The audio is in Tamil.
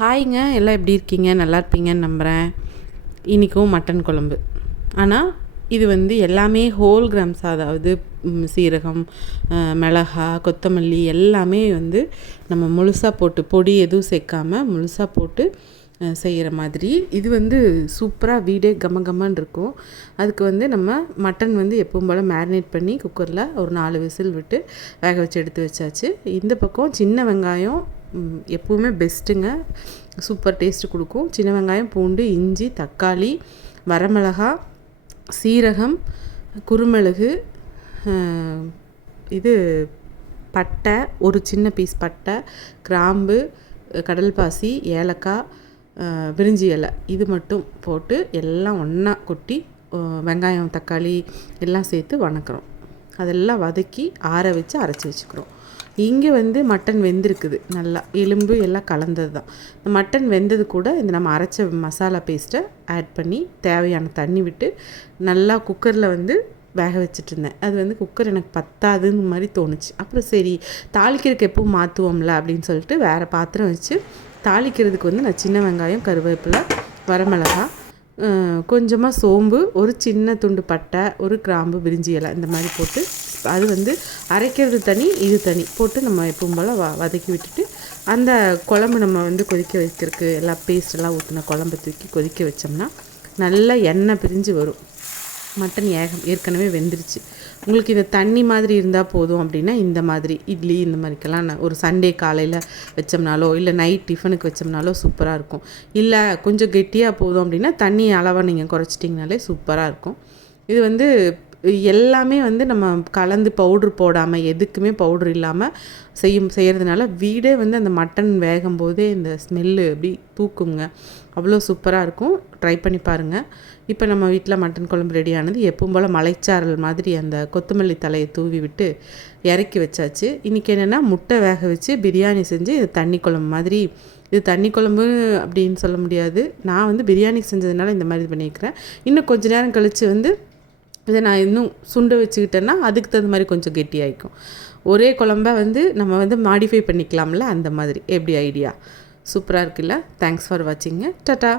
ஹாய்ங்க, எல்லாம் எப்படி இருக்கீங்க? நல்லா இருப்பீங்கன்னு நம்புகிறேன். இன்றைக்கும் மட்டன் குழம்பு. ஆனால் இது எல்லாமே ஹோல் கிராம்ஸ், அதாவது சீரகம், மிளகா, கொத்தமல்லி எல்லாமே நம்ம முழுசாக போட்டு, பொடி எதுவும் சேர்க்காமல் முழுசாக போட்டு செய்கிற மாதிரி. இது சூப்பராக வீடே கமகமன்னு இருக்கும். அதுக்கு நம்ம மட்டன் எப்பவும் போல் மேரினேட் பண்ணி குக்கரில் ஒரு 4 விசில் விட்டு வேக வச்சு எடுத்து வச்சாச்சு. இந்த பக்கம் சின்ன வெங்காயம் எப்போவுமே பெஸ்ட்டுங்க, சூப்பர் டேஸ்ட்டு கொடுக்கும். சின்ன வெங்காயம், பூண்டு, இஞ்சி, தக்காளி, வரமிளகா, சீரகம், குருமிளகு, இது பட்டை, ஒரு சின்ன பீஸ் பட்டை, கிராம்பு, கடல்பாசி, ஏலக்காய், பிரிஞ்சி இலை, இது மட்டும் போட்டு எல்லாம் ஒன்றா கொட்டி வெங்காயம் தக்காளி எல்லாம் சேர்த்து வணக்கிறோம். அதெல்லாம் வதக்கி ஆற வச்சு அரைச்சி வச்சுக்கிறோம். இங்கே மட்டன் வெந்திருக்குது, நல்லா எலும்பு எல்லாம் கலந்தது தான். இந்த மட்டன் வெந்தது கூட இந்த நம்ம அரைச்ச மசாலா பேஸ்ட்டை ஆட் பண்ணி தேவையான தண்ணி விட்டு நல்லா குக்கரில் வேக வச்சுட்டு இருந்தேன். அது குக்கர் எனக்கு பத்தாதுன்னு மாதிரி தோணுச்சு. அப்புறம் சரி, தாளிக்கிறதுக்கு எப்பவும் மாற்றுவோம்ல அப்படின்னு சொல்லிட்டு வேறு பாத்திரம் வச்சு தாளிக்கிறதுக்கு நான் சின்ன வெங்காயம், கருவேப்பிலை, வரமிளகா, கொஞ்சமாக சோம்பு, ஒரு சின்ன துண்டு பட்டை, ஒரு கிராம்பு, பிரிஞ்சி இலை இந்த மாதிரி போட்டு, அது அரைக்கிறது தனி, இது தனி போட்டு நம்ம எப்பவும் போல் வதக்கி விட்டுட்டு, அந்த குழம்பு நம்ம கொதிக்க வைக்கிறதுக்கு எல்லா பேஸ்ட்டெல்லாம் ஊற்றின குழம்பு தூக்கி கொதிக்க வச்சோம்னா நல்லா எண்ணெய் பிரிஞ்சு வரும். மட்டன் ஏற்கனவே வெந்துருச்சு. உங்களுக்கு இந்த தண்ணி மாதிரி இருந்தால் போதும் அப்படின்னா இந்த மாதிரி இட்லி இந்த மாதிரிக்கெல்லாம் ஒரு சண்டே காலையில் வச்சோம்னாலோ இல்லை நைட் டிஃபனுக்கு வச்சோம்னாலோ சூப்பராக இருக்கும். இல்லை கொஞ்சம் கெட்டியாக போதும் அப்படின்னா தண்ணி அளவாக நீங்கள் குறைச்சிட்டிங்கனாலே சூப்பராக இருக்கும். இது எல்லாமே நம்ம கலந்து பவுட்ரு போடாமல், எதுக்குமே பவுட்ரு இல்லாமல் செய்கிறதுனால வீடே அந்த மட்டன் வேகும் போதே இந்த ஸ்மெல்லு அப்படி தூக்குங்க. அவ்வளோ சூப்பராக இருக்கும். ட்ரை பண்ணி பாருங்கள். இப்போ நம்ம வீட்டில் மட்டன் குழம்பு ரெடியானது. எப்பவும் போல் மலைச்சாரல் மாதிரி அந்த கொத்தமல்லி தலையை தூவி விட்டு இறக்கி வச்சாச்சு. இன்றைக்கி என்னென்னா முட்டை வேக வச்சு பிரியாணி செஞ்சு இது தண்ணி குழம்பு மாதிரி. இது தண்ணி குழம்பு அப்படின்னு சொல்ல முடியாது. நான் பிரியாணி செஞ்சதுனால இந்த மாதிரி பண்ணியிருக்கிறேன். இன்னும் கொஞ்சம் நேரம் கழித்து இதை நான் இன்னும் சுண்டை வச்சுக்கிட்டேன்னா அதுக்கு தகுந்த மாதிரி கொஞ்சம் கெட்டியாகிக்கும். ஒரே குழம்ப நம்ம மாடிஃபை பண்ணிக்கலாம்ல, அந்த மாதிரி. எப்படி ஐடியா? சூப்பராக இருக்குல்ல? Thanks for வாட்சிங்க. டாட்டா.